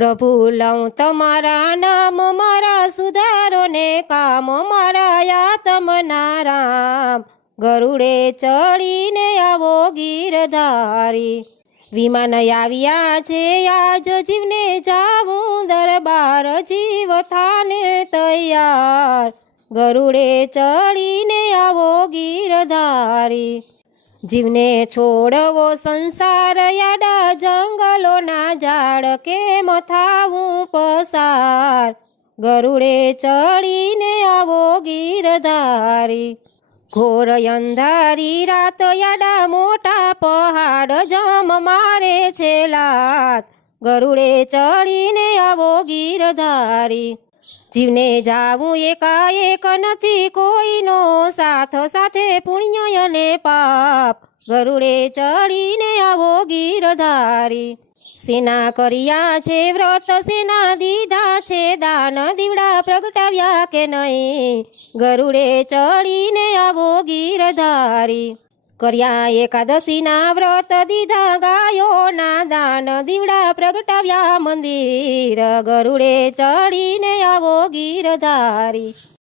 પ્રભુ લઉં તમારા નામ, મારા સુધારો ને કામ, મારા આત્મના રામ. ગરુડે ચડીને આવો ગીરધારી. વિમાન આવ્યા છે આજ જીવને જાવું દરબાર, જીવ થાને તૈયાર. ગરુડે ચડીને આવો ગીરધારી. જીવને છોડવો સંસાર યાડા, જંગલોના ઝાડ કેમ થાવું પસાર. ગરુડે ચડીને આવો ગીરધારી. ઘોર અંધારી રાત યાડા, મોટા પહાડ જમ મારે છે લાત. ગરુડે ચડીને આવો ગીરધારી. જીવને જાવું એકાએક નથી કોઈનો સાથ, સાથે પુણ્ય અને પાપ. ગરુડે ચડીને આવો ગીરધારી. સેના કર્યા છે વ્રત, સેના દીધા છે દાન, દીવડા પ્રગટાવ્યા કે નહીં. ગરુડે ચડીને આવો ગીરધારી. કર્યા એકાદશીના વ્રત, દીધા ગાયોના દાન, દીવડા પ્રગટાવ્યા મંદિર. ગરુડે ચડીને આવો ગીરધારી.